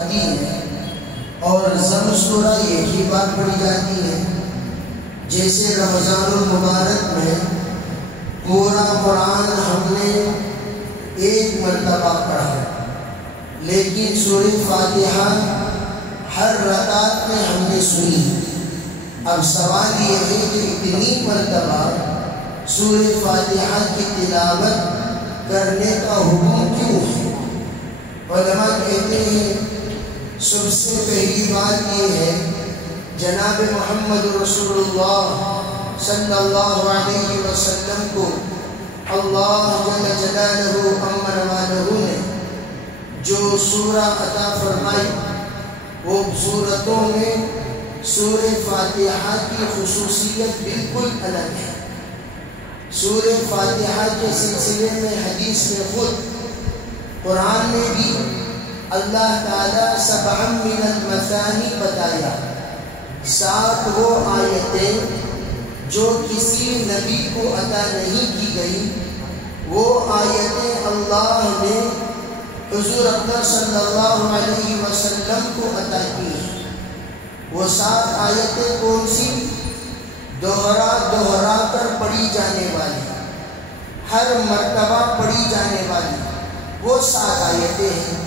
ہے اور ضم سورہ ایک ہی بار پڑھی جاتی ہے، جیسے رمضان المبارک میں پورا قرآن ہم نے ایک مرتبہ پڑھا، لیکن سورہ فاتحہ ہر رکعت میں ہم نے سنی۔ اب سوال یہ ہے کہ اتنی مرتبہ سورہ فاتحہ کی تلاوت کرنے کا حکم کیوں ہے؟ علماء کہتے ہیں سب سے پہلی بات یہ ہے جناب محمد رسول اللہ صلی اللہ علیہ وسلم کو اللہ جل جلالہ امر والہ نے جو سورہ عطا فرمائی، وہ سورتوں میں سورہ فاتحہ کی خصوصیت بالکل الگ ہے۔ سورہ فاتحہ کے سلسلے میں حدیث میں خود قرآن میں بھی اللہ تعالیٰ سبع من المثانی بتایا، 7 وہ آیتیں جو کسی نبی کو عطا نہیں کی گئی، وہ آیتیں اللہ نے حضور اکرم صلی اللہ علیہ وسلم کو عطا کی ہیں۔ وہ 7 آیتیں کون سی؟ دوہرا کر پڑھی جانے والی، ہر مرتبہ پڑھی جانے والی وہ 7 آیتیں ہیں۔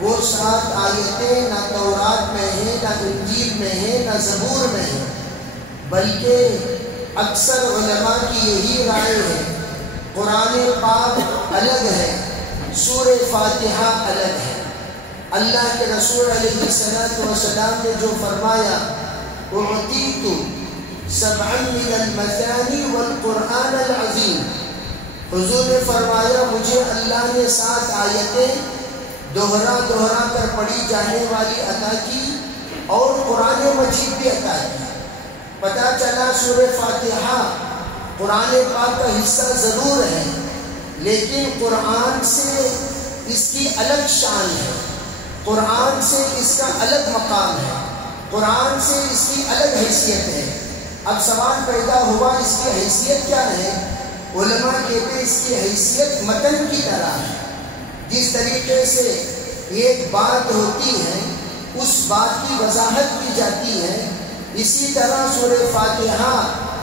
وہ 7 آیتیں نہ تورات میں ہیں، نہ انجیل میں ہیں، نہ زبور میں ہیں، بلکہ اکثر علماء کی یہی رائے ہے قرآن پاک الگ ہے، سورہ فاتحہ الگ ہے۔ اللہ کے رسول علیہ السلام نے جو فرمایا اعطیت 7 من المثانی والقرآن العظیم، حضور نے فرمایا مجھے اللہ نے 7 آیتیں دوہرا کر پڑھی جانے والی عطا کی اور قرآن مجید بھی عطا کی۔ پتہ چلا سورہ فاتحہ قرآن پاک کا حصہ ضرور ہے، لیکن قرآن سے اس کی الگ شان ہے، قرآن سے اس کا الگ مقام ہے، قرآن سے اس کی الگ حیثیت ہے۔ اب سوال پیدا ہوا اس کی حیثیت کیا ہے؟ علماء کہتے ہیں اس کی حیثیت متن کی طرح ہے۔ جس طریقے سے ایک بات ہوتی ہے اس بات کی وضاحت کی جاتی ہے، اسی طرح سورہ فاتحہ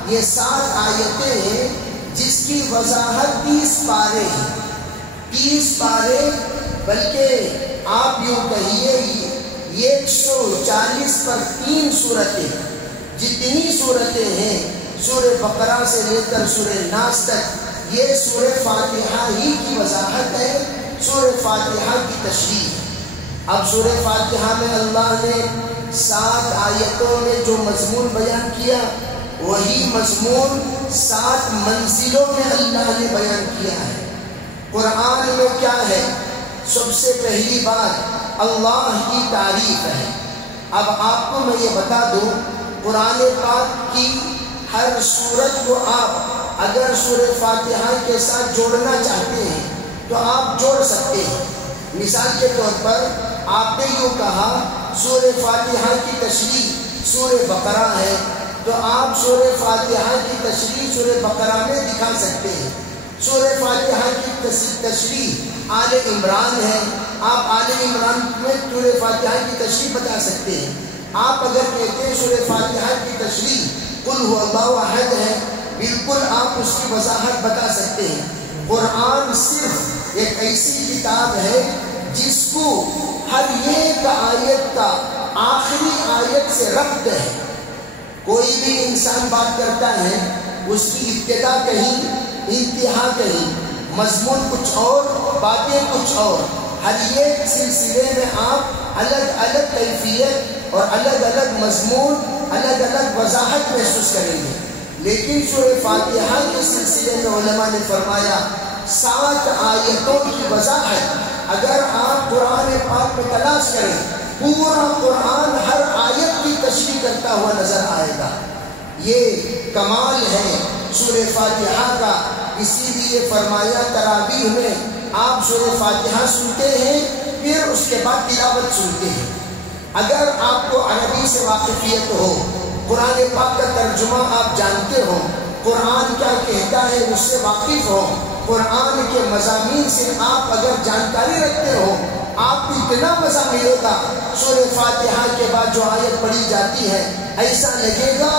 یہ 7 آیتیں ہیں جس کی وضاحت 30 پارے ہیں، 30 پارے، بلکہ آپ یوں کہیے 140 پر 3 سورتیں، جتنی سورتیں ہیں سورہ بقرہ سے لے کر سورہ ناس تک، یہ سورہ فاتحہ ہی کی وضاحت ہے، سورہ فاتحہ کی تشریح ہے۔ اب سورہ فاتحہ میں اللہ نے 7 آیتوں میں جو مضمون بیان کیا، وہی مضمون 7 منزلوں میں اللہ نے بیان کیا ہے۔ قرآن میں کیا ہے؟ سب سے پہلی بات اللہ کی تعریف ہے۔ اب آپ کو میں یہ بتا دوں، قرآن پاک کی ہر سورت کو آپ اگر سورہ فاتحہ کے ساتھ جوڑنا چاہتے ہیں تو آپ جوڑ سکتے ہیں۔ مثال کے طور پر آپ نے یوں کہا سورہ فاتحہ کی تشریح سورہ بقرہ ہے، تو آپ سورہ فاتحہ کی تشریح سورہ بقرہ میں دکھا سکتے ہیں۔ سورہ فاتحہ کی تشریح آل عمران ہے، آپ آل عمران میں سورہ فاتحہ کی تشریح بتا سکتے ہیں۔ آپ اگر کہتے ہیں سورہ فاتحہ کی تشریح قل هو اللہ احد ہے، بالکل آپ اس کی وضاحت بتا سکتے ہیں۔ قرآن صرف ایک ایسی کتاب ہے جس کو ہر ایک آیت کا آخری آیت سے ربط ہے۔ کوئی بھی انسان بات کرتا ہے، اس کی ابتدا کہیں، انتہا کہیں، مضمون کچھ اور، باتیں کچھ اور، ہر ایک سلسلے میں آپ الگ الگ کیفیت اور الگ الگ مضمون، الگ الگ وضاحت محسوس کریں گے۔ لیکن سورہ فاتحہ کے سلسلے میں علماء نے فرمایا 7 آیتوں کی وضاحت اگر آپ قرآن پاک میں تلاش کریں، پورا قرآن ہر آیت کی تشریح کرتا ہوا نظر آئے گا۔ یہ کمال ہے سورہ فاتحہ کا، اسی لیے فرمایا تراویح میں آپ سورہ فاتحہ سنتے ہیں، پھر اس کے بعد تلاوت سنتے ہیں۔ اگر آپ کو عربی سے واقفیت ہو، قرآن پاک کا ترجمہ آپ جانتے ہو، قرآن کیا کہتا ہے اس سے واقف ہو، قرآن کے مضامین سے آپ اگر جانکاری رکھتے ہو، آپ کو اتنا مزہ ملے گا سورہ فاتحہ کے بعد جو آیت پڑھی جاتی ہے، ایسا لگے گا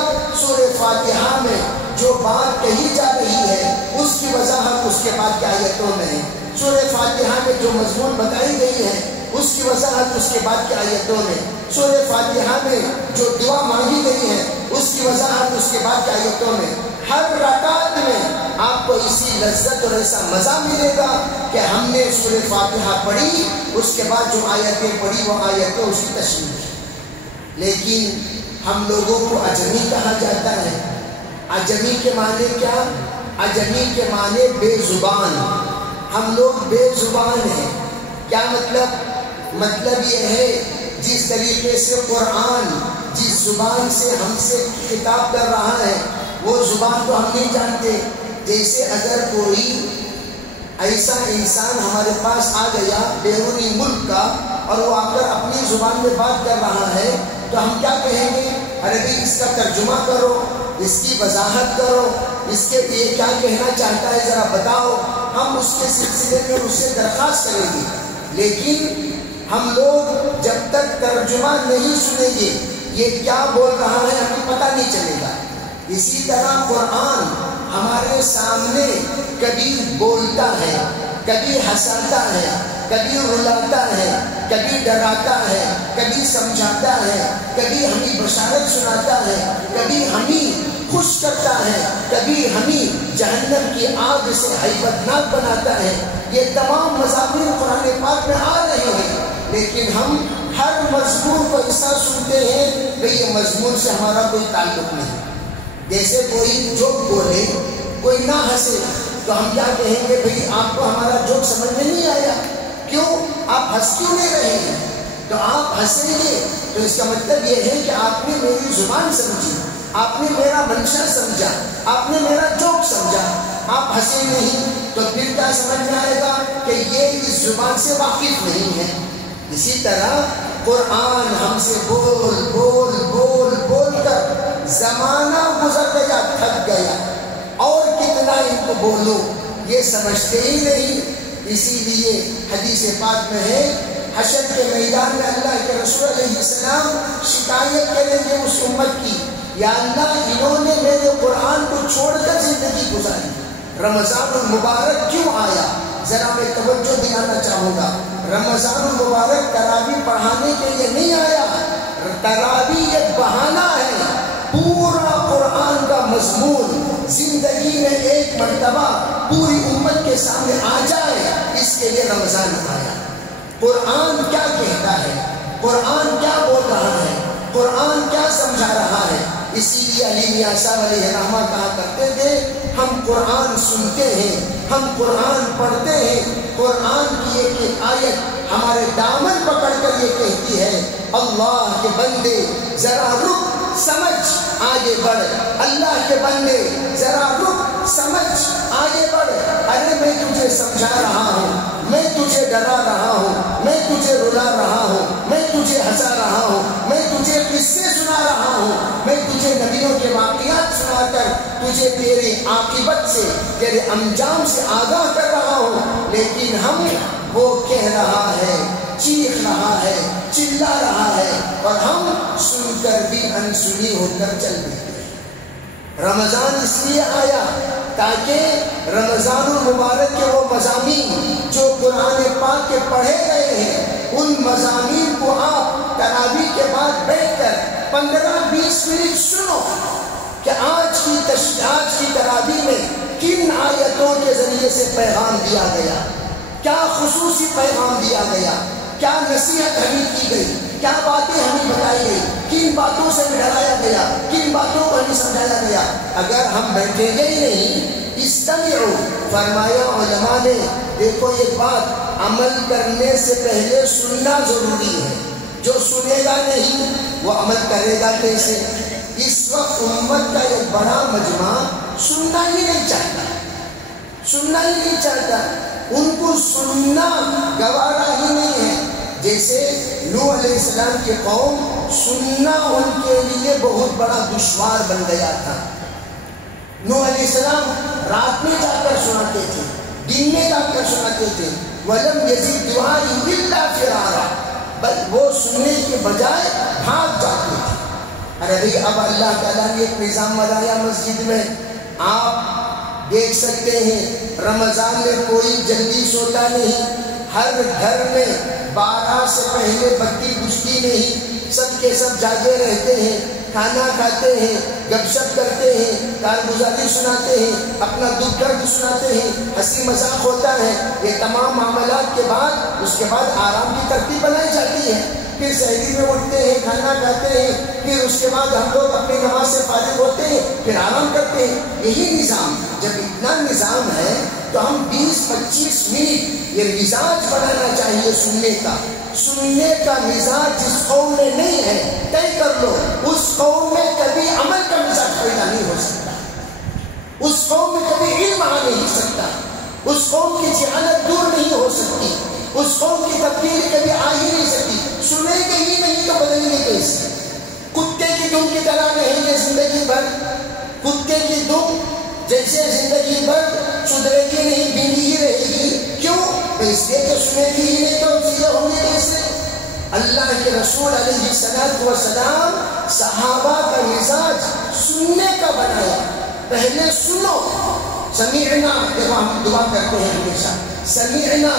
سورہ فاتحہ میں جو بات کہی جا رہی ہے اس کی وضاحت اس کے بعد کی آیتوں میں ہے، سورہ فاتحہ میں جو مضمون بتائی گئی ہے اس کی وضاحت اس کے بعد کی آیتوں میں، سورہ فاتحہ میں جو دعا مانگی گئی ہے اس کی وضاحت اس کے بعد کی آیتوں میں۔ ہر رکعت میں آپ کو اسی لذت اور ایسا مزہ ملے گا کہ ہم نے سورہ فاتحہ پڑھی، اس کے بعد جو آیتیں پڑھی وہ آیتیں اس کی تشریح کی۔ لیکن ہم لوگوں کو اجمی کہا جاتا ہے۔ اجمی کے معنی کیا؟ اجمی کے معنی بے زبان۔ ہم لوگ بے زبان ہیں۔ کیا مطلب؟ مطلب یہ ہے جس طریقے سے قرآن جس زبان سے ہم سے خطاب کر رہا ہے وہ زبان تو ہم نہیں جانتے۔ جیسے اگر کوئی ایسا انسان ہمارے پاس آ گیا بیرونی ملک کا اور وہ آ کر اپنی زبان میں بات کر رہا ہے تو ہم کیا کہیں گے؟ ارے بھائی اس کا ترجمہ کرو، اس کی وضاحت کرو، اس کے لیے کیا کہنا چاہتا ہے ذرا بتاؤ۔ ہم اس کے سلسلے میں اس سے درخواست کریں گے، لیکن ہم لوگ جب تک ترجمہ نہیں سنیں گے یہ کیا بول رہا ہے ہمیں پتہ نہیں چلے گا۔ اسی طرح قرآن ہمارے سامنے کبھی بولتا ہے، کبھی ہنساتا ہے، کبھی رلاتا ہے، کبھی ڈراتا ہے، کبھی سمجھاتا ہے، کبھی ہمیں بشارت سناتا ہے، کبھی ہمیں خوش کرتا ہے، کبھی ہمیں جہنم کی آگ سے ہیبتناک بناتا ہے۔ یہ تمام مضامین قرآن پاک میں آ رہے ہیں، لیکن ہم ہر مضمون کو ایسا سنتے ہیں کہ یہ مضمون سے ہمارا کوئی تعلق نہیں۔ جیسے کوئی جوک بولے، کوئی نہ ہنسے تو ہم کیا کہیں گے؟ بھئی آپ کو ہمارا جوک سمجھ میں نہیں آیا، کیوں؟ آپ ہنس کیوں نہیں رہے ہیں؟ تو آپ ہنسیں گے تو اس کا مطلب یہ ہے کہ آپ نے میری زبان سمجھی، آپ نے میرا منشا سمجھا، آپ نے میرا جوک سمجھا۔ آپ ہنسے نہیں تو پھر کیا سمجھ میں آئے گا کہ یہ اس زبان سے واقف نہیں ہے۔ اسی طرح قرآن ہم سے بول بول بول بول کر زمانہ گزر گیا، تھک گیا، اور کتنا ان کو بولو یہ سمجھتے ہی نہیں۔ اسی لیے حدیث پاک میں ہے حشر کے میدان میں اللہ کے رسول علیہ السلام شکایت کریں گے اس امت کی، یا اللہ انہوں نے میرے قرآن کو چھوڑ کر زندگی گزاری، رمضان المبارک کیوں آیا؟ ذرا میں توجہ دلانا چاہوں گا، رمضان المبارک تراویح پڑھانے کے لیے نہیں آیا، تراویح ایک بہانہ ہے۔ پورا قرآن کا مضمون زندگی میں ایک مرتبہ پوری امت کے سامنے آ جائے، اس کے لیے رمضان آیا۔ قرآن کیا کہتا ہے؟ قرآن کیا بول رہا ہے؟ قرآن کیا سمجھا رہا ہے؟ اسی لیے علی میاں صاحب علیہ الرحمہ کہا کرتے تھے ہم قرآن سنتے ہیں، ہم قرآن پڑھتے ہیں، قرآن کی ایک ایک آیت ہمارے دامن پکڑ کر یہ کہتی ہے اللہ کے بندے ذرا رک، سمجھ آگے بڑھ، اللہ کے بندے ذرا رک، سمجھ آگے بڑھ۔ ارے میں تجھے سمجھا رہا ہوں، میں تجھے ڈرا رہا ہوں، میں تجھے رلا رہا ہوں، میں تجھے ہنسا رہا ہوں، میں تجھے قصے سنا رہا ہوں، میں تجھے نبیوں کے واقعات سنا کر تجھے تیرے عاقبت سے، تیرے انجام سے آگاہ کر رہا ہوں، لیکن ہم وہ کہہ رہا ہے، چیخ رہا ہے، چلا رہا ہے، اور ہم سن کر بھی انسنی ہو کر چل دیتے ہیں۔ رمضان اس لیے آیا تاکہ رمضان المبارک کے وہ مضامین جو قرآن پاک کے پڑھے گئے ہیں ان مضامین کو آپ تراویح کے بعد بیٹھ کر 15-20 منٹ سنو کہ آج کی تراویح میں کن آیتوں کے ذریعے سے پیغام دیا گیا، کیا خصوصی پیغام دیا گیا، کیا نصیحت ہمیں کی گئی، کیا باتیں ہمیں بتائی گئی، کن باتوں سے ڈرایا گیا، کن باتوں کو ہمیں سمجھایا گیا۔ اگر ہم بیٹھیں گے ہی نہیں، استمعوا، فرمایا علماء نے، دیکھو یہ بات عمل کرنے سے پہلے سننا ضروری ہے، جو سنے گا نہیں وہ عمل کرے گا کیسے؟ اس وقت امت کا ایک بڑا مجمع سننا ہی نہیں چاہتا، سننا ہی نہیں چاہتا، ان کو سننا گوارا ہی نہیں ہے۔ جیسے نوح علیہ السلام کی قوم، سننا ان کے لیے بہت بڑا دشوار بن گیا تھا۔ نوح علیہ السلام رات میں جا کر سناتے تھے، دن میں جا کر سناتے تھے، وَلَمْ يَزِدْ دُعَائِي إِلَّا فِرَارًا، بل وہ سننے کے بجائے بھاگ جاتے تھے۔ ارے بھئی اب اللہ تعالیٰ نے ایک نظام بنایا مسجد میں، آپ دیکھ سکتے ہیں رمضان میں کوئی جلدی سوتا نہیں، ہر گھر میں 12 سے پہلے بتی بجھتی نہیں، سب کے سب جاگے رہتے ہیں، کھانا کھاتے ہیں، گپ شپ کرتے ہیں، کارگزاری سناتے ہیں، اپنا دکھ درد سناتے ہیں، ہنسی مذاق ہوتا ہے۔ یہ تمام معاملات کے بعد اس کے بعد آرام کی ترتیب بنائی جاتی ہے، پھر سحری میں اٹھتے ہیں، کھانا کھاتے ہیں، پھر اس کے بعد ہم لوگ اپنی نماز سے فارغ ہوتے ہیں، پھر آرام کرتے ہیں۔ یہی نظام، جب اتنا نظام ہے تو ہم 20-25 منٹ یہ مزاج بنانا چاہیے سننے کا۔ سننے کا مزاج جس قوم میں نہیں ہے طے کر لو، اس قوم میں کبھی عمل کا مزاج پیدا نہیں ہو سکتا، اس قوم میں کبھی علم آ نہیں سکتا، اس قوم کی جہالت دور نہیں ہو سکتی، اس قوم کی تبدیلی کبھی آ ہی نہیں سکتی۔ سنیں گے ہی نہیں تو بدلیں گے کیسے؟ کتے کی دم کی طرح رہیں گے زندگی بھر، کتے کی دم جیسے زندگی بھر سدھرے گی نہیں، بینی ہی رہے گی۔ کیوں؟ اس لیے کہ سنے گی ہی نہیں تو چیزیں ہوں گی کیسے؟ اللہ کے رسول علیہ السلام صحابہ کا مزاج سننے کا بنایا، پہلے سنو، سمعنا، دیکھو ہم دعا کرتے ہیں ہمیشہ، سمعنا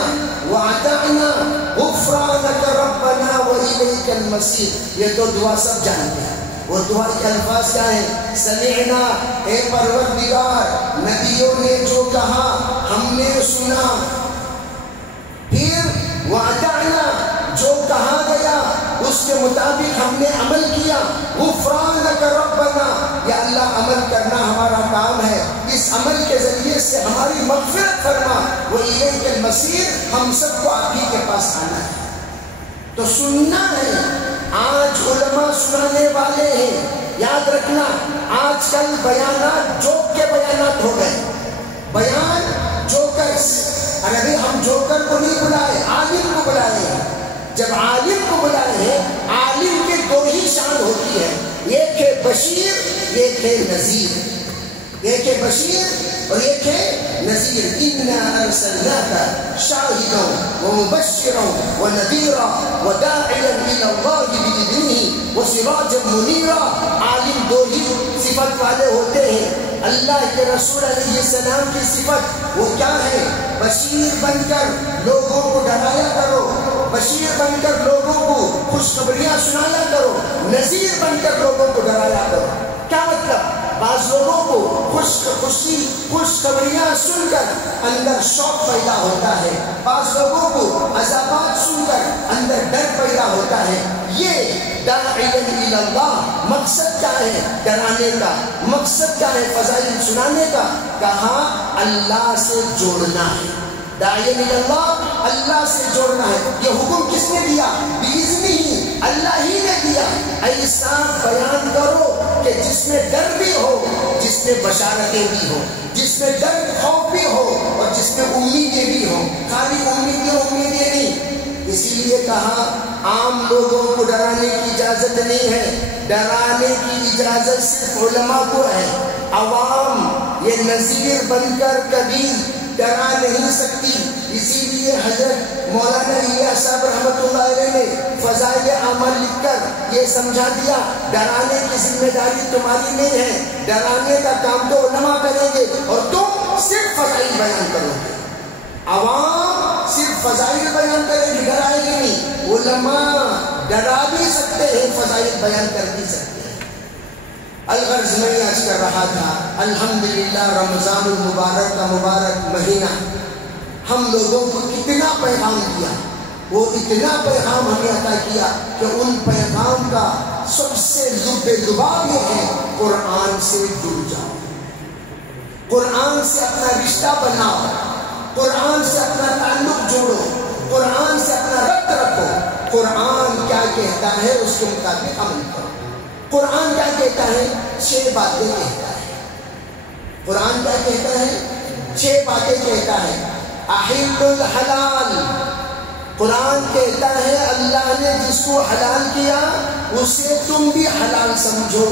واطعنا غفرانک ربنا والیک المصیر، یہ تو دعا سب جانتے ہیں۔ وہ دعا کے الفاظ کیا ہیں؟ سمعنا، اے پروردگار، نبیوں نے جو کہا ہم نے سنا، پھر واطعنا، جو کہا گیا اس کے مطابق ہم نے عمل کیا، غفرانک ربنا، یا اللہ عمل کرنا ہمارا کام ہے، اس عمل کے ذریعے سے ہماری مغفرت فرما، وإلیک المصیر، ہم سب کو آپ ہی کے پاس آنا ہے۔ تو سننا ہے۔ آج علماء سنانے والے ہیں، یاد رکھنا آج کل بیانات جوک کے بیانات ہو گئے، بیان جوکرز۔ ارے ہم جوکر کو نہیں بلائے، عالم کو بلائے ہیں۔ جب عالم کو بلائے ہیں، عالم کی دو ہی شان ہوتی ہے، ایک ہے بشیر، ایک ہے نذیر، ایک ہے بشیر اور ایک ہے نذیر۔ اِنَّا أَرْسَلْنَاكَ شَاهِدًا وَمُبَشِّرًا وَنَذِيرًا وَدَاعِيًا إِلَى اللَّهِ بِإِذْنِهِ وَسِرَاجًا مُنِيرًا۔ عالم دو ہی صفت والے ہوتے ہیں۔ اللہ کے رسول علیہ السلام کی صفت وہ کیا ہے؟ بشیر بن کر لوگوں کو ڈرایا کرو، بشیر بن کر لوگوں کو خوشخبریاں سنایا کرو، نذیر بن کر لوگوں کو ڈرایا کرو۔ کیا مطلب؟ بعض لوگوں کو خوشخبریاں سن کر اندر شوق پیدا ہوتا ہے، بعض لوگوں کو عذابات سن کر اندر ڈر پیدا ہوتا ہے۔ یہ داعیاً الی اللہ، مقصد کیا ہے ڈرانے کا؟ مقصد کیا ہے فضائل سنانے کا؟ کہا اللہ سے جوڑنا ہے۔ داعیاً الی اللہ، اللہ سے جوڑنا ہے۔ یہ حکم کس نے دیا؟ بِإِذْنِهِ، اللہ ہی نے دیا۔ ایسا بیان کرو کہ جس میں ڈر بھی ہو، جس میں بشارتیں بھی ہو، جس میں ڈر خوف بھی ہو اور جس میں امیدیں بھی ہوں، خالی امیدیں نہیں۔ اسی لیے کہا عام لوگوں کو ڈرانے کی اجازت نہیں ہے، ڈرانے کی اجازت صرف علماء کو ہے۔ عوام یہ نذیر بن کر کبھی ڈرا نہیں سکتی۔ اسی لیے حضرت مولانا الیاس صاحب رحمۃ اللہ علیہ نے فضائل اعمال لکھ کر یہ سمجھا دیا، ڈرانے کی ذمہ داری تمہاری نہیں ہے، ڈرانے کا کام تو علماء کریں گے اور تم صرف فضائل بیان کرو گے۔ عوام صرف فضائل بیان کریں گے، ڈرائے گی نہیں۔ علماء ڈرا بھی سکتے ہیں، فضائل بیان کر بھی سکتے ہیں۔ الغرض میں آج کر رہا تھا، الحمدللہ رمضان المبارک کا مبارک مہینہ ہم لوگوں کو کتنا پیغام دیا، وہ اتنا پیغام ہمیں عطا کیا کہ ان پیغام کا سب سے لب لباب یہ ہے، قرآن سے جڑ جاؤ، قرآن سے اپنا رشتہ بناؤ، قرآن سے اپنا تعلق جوڑو، قرآن سے اپنا ربط رکھو۔ قرآن کیا کہتا ہے اس کے مطابق عمل کرو۔ قرآن کیا کہتا ہے؟ 6 باتیں کہتا ہے۔ قرآن کیا کہتا ہے؟ 6 باتیں کہتا ہے۔ احل الحلال، قرآن کہتا ہے اللہ نے جس کو حلال کیا اسے تم بھی حلال سمجھو۔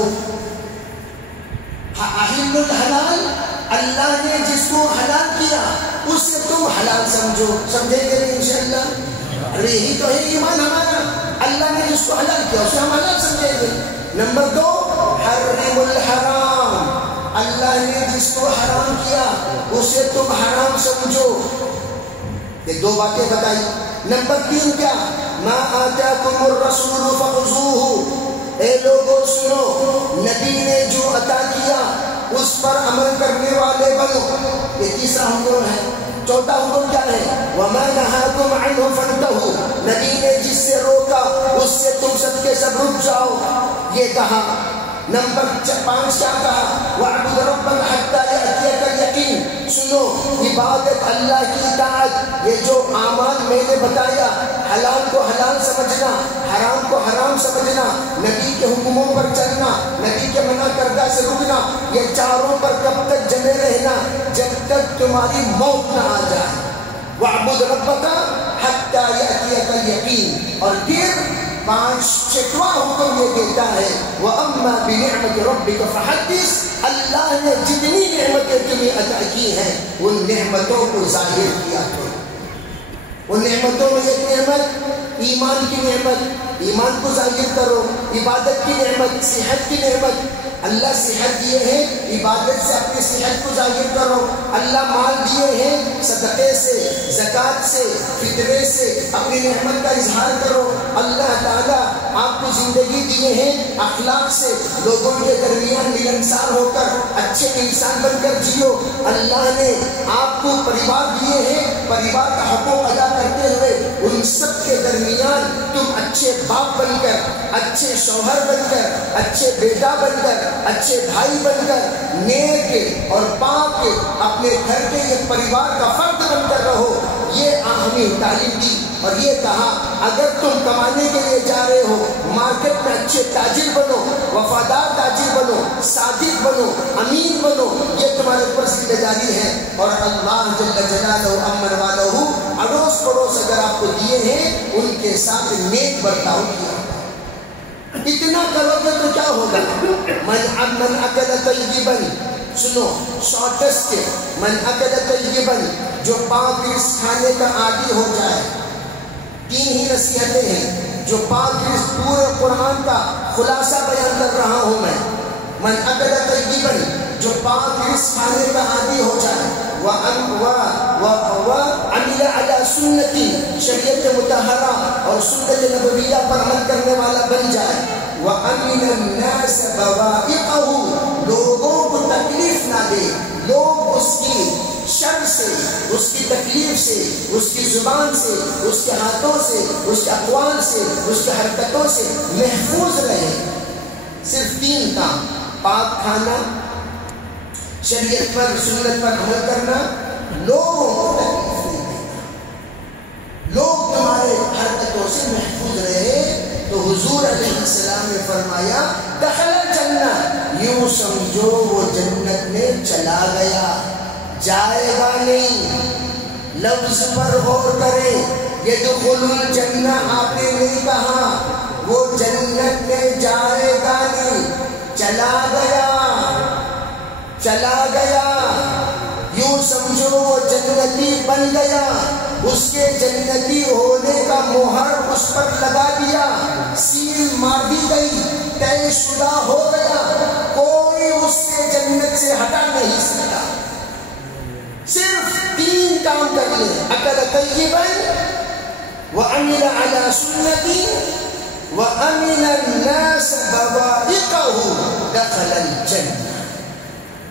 احل الحلال، اللہ نے جس کو حلال کیا اسے تم حلال سمجھو. سمجھیں گے انشاءاللہ؟ ارے یہی تو ہے ایمان ہمارا. اللہ نے جس کو حلال کیا اسے ہم حلال سمجھیں گے. نمبر 2 حرم الحرام. اللہ نے جس کو حرام کیا اسے تم حرام سمجھو. یہ 2 باتیں بتائی. نمبر 3 کیا؟ ما آتاکم الرسول فخذوہ. اے لوگوں سنو، نبی نے جو عطا کیا اس پر عمل کرنے والے بنو. یہ تیسرا حکم ہے. چوتھا حکم کیا ہے؟ وما نہاکم عنہ فانتہوا. نبی نے جس سے روکا اس سے تم سب کے سب رک جاؤ، یہ کہا. نمبر 5 کیا کہا؟ وَاعْبُدْ رَبَّكَ حَتَّى يَأْتِيَكَ الْيَقِينُ. سنو، عبادت اللہ کی اطاعت، یہ جو اعمال میں نے بتایا، حلال کو حلال سمجھنا، حرام کو حرام سمجھنا، نبی کے حکموں پر چلنا، نبی کے منع کردہ سے رکنا، یہ چاروں پر کب تک جمے رہنا؟ جب تک تمہاری موت نہ آ جائے. وَاعْبُدْ رَبَّكَ حَتَّى يَأْتِيَكَ الْيَقِينُ. اور پھر 5واں حکم یہ دیتا ہے وَأَمَّا بِنِعْمَةِ رَبِّكَ فَحَدِّثْ. اللہ نے جتنی نعمتیں تمہیں عطا کی ہیں ان نعمتوں کو ظاہر کیا کرو. ان نعمتوں میں ایک نعمت ایمان کی نعمت، ایمان کو ظاہر کرو. عبادت کی نعمت، صحت کی نعمت، اللہ صحت دیے ہیں، عبادت سے اپنی صحت کو ظاہر کرو. اللہ مال دیے ہیں، صدقے سے، زکوٰۃ سے، فطرے سے اپنی نعمت کا اظہار کرو. اللہ تعالیٰ آپ کو زندگی دیے ہیں، اخلاق سے لوگوں کے درمیان ملنسار ہو کر اچھے انسان بن کر جیو. اللہ نے آپ کو پریوار دیے ہیں، پریوار کا حقوق ادا کرتے ہوئے ان سب کے درمیان تم اچھے باپ بن کر، اچھے شوہر بن کر، اچھے بیٹا بن کر، اچھے بھائی بن کر، نیک اور پاک اپنے گھر کے ایک پریوار کا فرد بن کر رہو. یہ ہمیں تعلیم دی. اور یہ کہا اگر تم کمانے کے لیے جا رہے ہو، مارکیٹ میں اچھے تاجر بنو، وفادار تاجر بنو، صادق بنو، امین بنو. یہ تمہارے اوپر ذمہ داری ہے. اور اللہ جل جلالہ امن والہ اڑوس پڑوس اگر آپ کو دیے ہیں ان کے ساتھ نیک برتاؤ کیا. اتنا کرو گے تو کیا ہوگا؟ من اکل طیبا. سنو، شارٹسٹ من اکل طیبا، جو 5 رزق کھانے کا عادی ہو جائے. 3 ہی نصیحتیں ہیں جو 5 رزق پورے قرآن کا خلاصہ بیان کر رہا ہوں میں. من اکل طیبا، جو 5 رزق کھانے کا عادی ہو جائے. وعمل علی سنتی، شریعت مطہرہ اور سنت نبویہ پر عمل کرنے والا بن جائے. وَأَمِنَ النَّاسَ بَوَائِقَهُ، لوگوں کو تکلیف نہ دے. لوگ اس کی شر سے، اس کی تکلیف سے، اس کی زبان سے، اس کے ہاتھوں سے، اس کے اقوال سے، اس کی حرکتوں سے محفوظ رہے. صرف 3 کام: پاک کھانا، شریعت پر سنت پر عمل کرنا، لوگوں کو تکلیف نہیں دینا، لوگ تمہارے حرکتوں سے محفوظ رہے. تو حضور علیہ السلام نے فرمایا دخل الجنہ، یوں سمجھو وہ جنت میں چلا گیا، جائے گا نہیں. لفظ پر غور کریں. یدخل الجنہ آپ نے نہیں کہا، وہ جنت میں جائے گا نہیں، چلا گیا، چلا گیا. یوں سمجھو وہ جنتی بن گیا، اس کے جنتی ہونے کا مہر اس پر لگا دیا، سیل مار دی گئی، طے شدہ ہو گیا. کوئی اس سے جنت سے ہٹا نہیں سکتا. صرف 3 کام کر لیں: اکل طیبا، وعمل علی سنتی، وامن الناس بوائقہ، دخل الجنہ.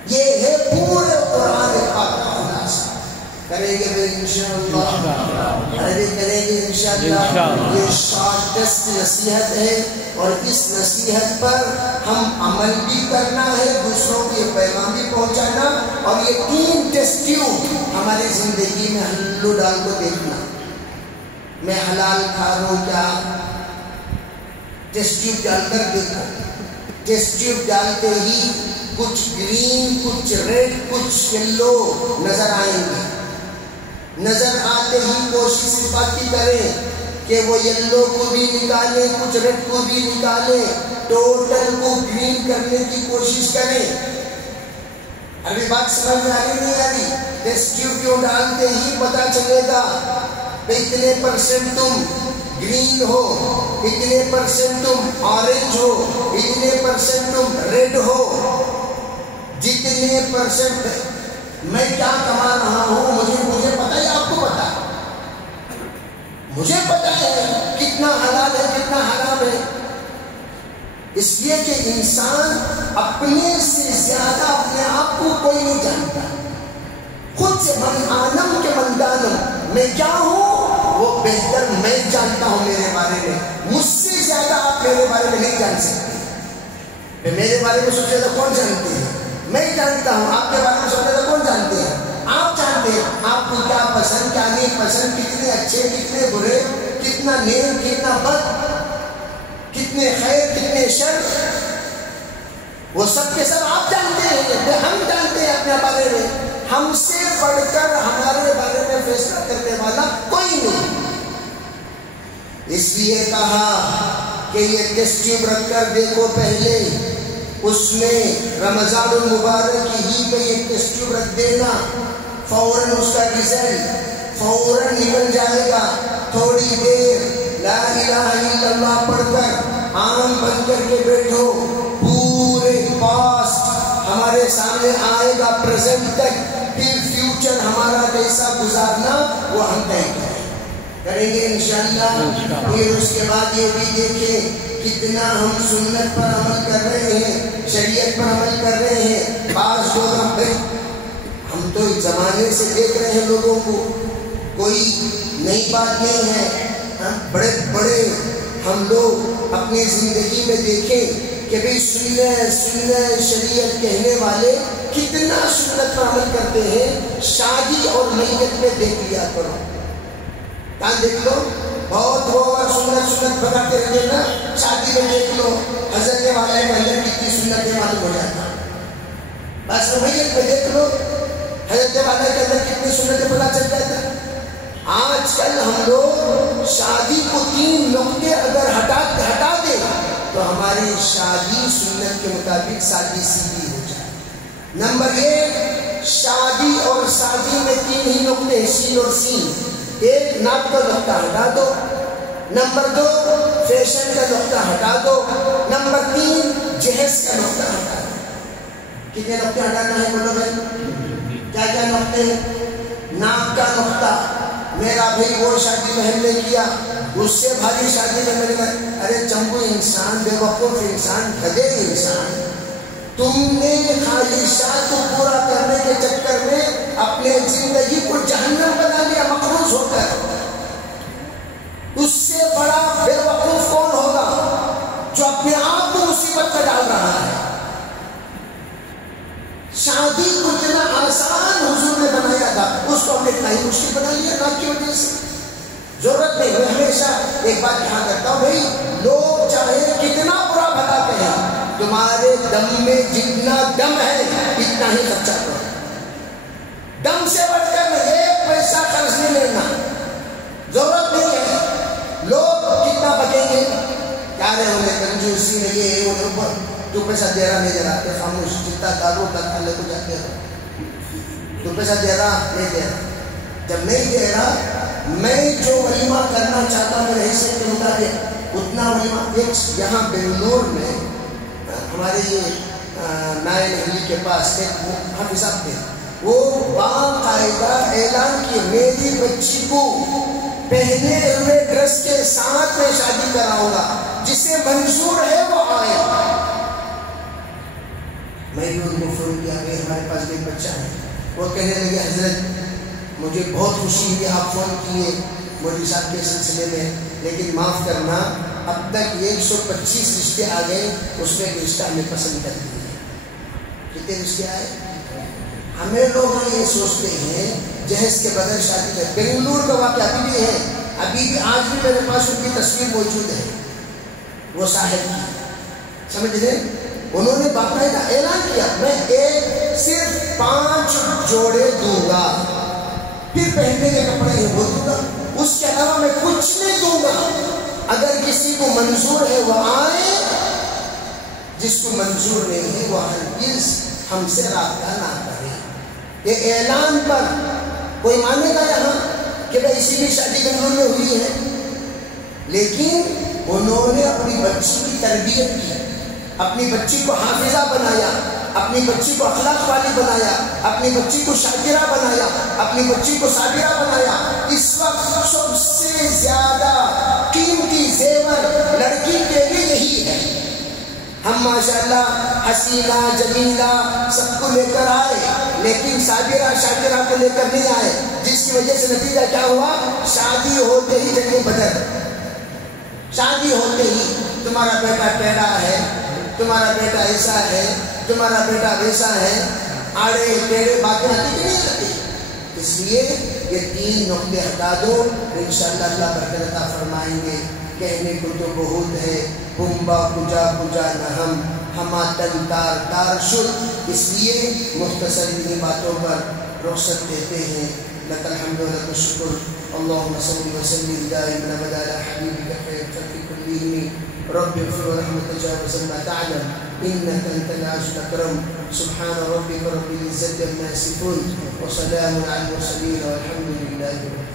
یہ ہے پورے قرآن پاک کا خلاصہ. کریں گے انشاءاللہ؟ ارے کریں گے انشاءاللہ. یہ شارٹسٹ نصیحت ہے اور اس نصیحت پر ہم عمل بھی کرنا ہے، دوسروں کو یہ پیغام بھی پہنچانا. اور یہ 3 ٹیسٹ ٹیوب ہماری زندگی میں ہلو ڈال کو دیکھنا. میں حلال کھا رہا ہوں کیا؟ ٹیسٹ ٹیوب ڈال کر دیکھو. ٹیسٹ ٹیوب ڈالتے ہی کچھ گرین، کچھ ریڈ، کچھ یلو نظر آئیں گے. نظر آتے ہی کوشش اس بات کی کریں کہ وہ یلو کو بھی نکالیں، کچھ ریڈ کو بھی نکالیں، ٹوٹل کو گرین کرنے کی کوشش کریں. ابھی بات سمجھ میں آ رہی نہیں آ رہی؟ ٹیسٹ ٹیوب کیوں ڈالتے ہی پتا چلے گا اتنے پرسنٹ تم گرین ہو، اتنے پرسنٹ تم آرنج ہو، اتنے پرسنٹ تم ریڈ ہو، جتنے پرسنٹ میں کیا کما رہا ہوں مجھے پتا ہے، آپ کو پتا، مجھے پتا ہے کتنا حلال ہے کتنا حرام ہے. اس لیے کہ انسان اپنے سے زیادہ اپنے آپ کو کوئی نہیں جانتا. خود سے من عالم کے من دانم، میں کیا ہوں وہ بہتر میں جانتا ہوں میرے بارے میں. مجھ سے زیادہ آپ میرے بارے میں نہیں جان سکتے. میرے بارے میں سب سے زیادہ کون جانتے ہیں؟ میں جانتا ہوں. آپ کے بارے میں سب سے زیادہ کون جانتے ہیں؟ آپ جانتے ہیں. آپ کو کیا پسند کیا نہیں پسند، کتنے اچھے کتنے برے، کتنا نیک کتنا بد، کتنے خیر کتنے شر، وہ سب کے سب آپ جانتے ہیں. ہم جانتے ہیں اپنے بارے میں. ہم سے پڑھ کر ہمارے بارے میں فیصلہ کرنے والا کوئی نہیں. اس لیے کہا کہ یہ ٹیسٹ ٹیوب رکھ کر دیکھو. پہلے اس میں رمضان المبارک ہی پہ یہ ٹیسٹ ٹیوب رکھ دینا، فوراً اس کا رزلٹ فوراً نکل جائے گا. تھوڑی دیر لا الہ الا اللہ پڑھ کر عام بن کر کے بیٹھو، پورے پاسٹ ہمارے سامنے آئے گا، پریزنٹ تک، پھر فیوچر ہمارا کیسا گزارنا وہ ہم طے کریں گے انشاءاللہ. پھر اس کے بعد یہ بھی دیکھیں کتنا ہم سنت پر عمل کر رہے ہیں، شریعت پر عمل کر رہے ہیں. بعض لوگ ہم تو ایک زمانے سے دیکھ رہے ہیں لوگوں کو، کوئی نئی بات نہیں ہے. بڑے بڑے ہم لوگ اپنی زندگی میں دیکھیں کہ بھئی سنت شریعت کہنے والے کتنا سنت پر عمل کرتے ہیں. شادی اور میت میں دیکھ لیا کرو، کہاں دیکھ لو، بہت بہت سنت بتاتے رہتے نا. شادی میں دیکھ لو حضرت والا کے اندر کتنی سنتیں معلوم ہو جاتا. بس میت میں دیکھ لو حضرت والا کے اندر کتنی سنتیں پتہ چل جاتا. آج کل ہم لوگ شادی کو 3 نقطے اگر ہٹا دے تو ہماری شادی سنت کے مطابق سادی سیدھی ہو جائے. نمبر 1 شادی اور شادی میں 3 ہی نقطے، سین اور سین. 1 ناک کا نقطہ ہٹا دو. نمبر 2 فیشن کا نقطہ ہٹا دو. نمبر 3 جہیز کا نقطہ ہٹا دو. کتنے نقطے ہٹانا ہے بولو بھائی؟ کیا کیا نقطے؟ ناک کا نقطہ، میرا بھائی وہ شادی میں ہم نے کیا، اس سے بھاری شادی میں میرے گھر. ارے چمبو انسان، بے وقوف انسان، گدھے انسان، تم نے خواہشات کو پورا کرنے کے چکر میں اپنے زندگی کو جہنم بنا لیا مقروض ہو کر. اس سے بڑا بے وقوف کون ہوگا جو اپنے آپ کو مصیبت میں ڈال رہا ہے. شادی کو اتنا آسان حضور نے بنایا تھا، اس کو ہم نے اتنا ہی مشکل بنا لیا ناک کی وجہ سے. ضرورت نہیں. میں ہمیشہ ایک بات کہا کرتا ہوں، بھائی لوگ چاہے کتنا برا بھلا کہیں، تمہارے دم میں جتنا دم ہے اتنا ہی خرچہ کرو. دم سے بڑھ کر 1 پیسہ قرض نہیں لینا، ضرورت نہیں ہے. لوگ کتنا بکیں گے، کیا رہے ہوں گے کنجوسی میں، یہ وہ تو پیسہ دے رہا نہیں دے رہا، کہ خاموش جتنا دارو تک اللہ کو جاتے رہا. تو پیسہ دے رہا نہیں دے رہا. جب نہیں دے رہا، میں جو ولیمہ کرنا چاہتا ہوں میرے حصے کے مطابق اتنا ولیمہ. ایک یہاں بنگلور میں ہمارے یہ نائل علی کے پاس ایک حافظ صاحب تھے، وہ باقاعدہ اعلان کیے میری بچی کو پہنے ہوئے ڈریس کے ساتھ میں شادی کراؤں گا، جسے منظور ہے وہ آئے. میں بھی ان کو فون کیا کہ ہمارے پاس ایک بچہ ہے. وہ کہنے لگے حضرت مجھے بہت خوشی ہوئی آپ فون کیے مولوی صاحب کے سلسلے میں، لیکن معاف کرنا اب تک 125 رشتے آ گئے، اس میں ایک رشتہ ہمیں پسند کر دیا. کتنے رشتے آئے؟ ہمیں لوگ یہ سوچتے ہیں جہیز کے بغیر شادی کر. بنگلور کا واقعہ ابھی بھی ہے، ابھی بھی آج بھی میرے پاس ان کی تصویر موجود ہے، وہ صاحب کی. سمجھ رہے؟ انہوں نے باقاعدہ اعلان کیا میں صرف 5 جوڑے دوں گا، پھر پہننے کے کپڑے ہی وہ دوں گا، اس کے علاوہ میں کچھ نہیں دوں گا. اگر کسی کو منظور ہے وہ آئے، جس کو منظور نہیں ہے وہ ہرگز ہم سے رابطہ نہ کرے. یہ اعلان پر کوئی مانے گا یہاں کہ بھائی اسی لیے شادی بنگلور میں ہوئی ہے، لیکن انہوں نے اپنی بچی کی تربیت کی، اپنی بچی کو حافظہ بنایا، اپنی بچی کو اخلاق والی بنایا، اپنی بچی کو شاکرہ بنایا، اپنی بچی کو صابرہ بنایا. اس وقت سب سے زیادہ قیمتی زیور لڑکی کے لیے یہی ہے. ہم ماشاءاللہ حسینہ جمیلہ سب کو لے کر آئے، لیکن صابرہ شاکرہ کو لے کر نہیں آئے، جس کی وجہ سے نتیجہ کیا ہوا؟ شادی ہوتے ہی جنگ بدر، شادی ہوتے ہی تمہارا بیٹا ٹیڑھا ہے، تمہارا بیٹا ایسا ہے، تمہارا بیٹا ویسا ہے، آڑے ٹیڑھے باتیں آتی نہیں آتی. اس لیے یہ 3 نقطے ہٹا دو، انشاءاللہ اللہ برکت عطا فرمائیں گے. کہنے کو تو بہت ہے، بمبا کجا کجا نہم ہما تن تار تار شد. اس لیے مختصر انہی باتوں پر رخصت دیتے ہیں. لک الحمد و لک الشکر. اللہم صلی وسلم دائما ابدا علی حبیبک خیر الخلق کلہم رب اغفر ورحمۃ تجاوز ما تعلم انک انت العزیز الاکرم. سبحان ربک رب العزة عما یصفون وسلام علی المرسلین والحمد للہ رب العالمین.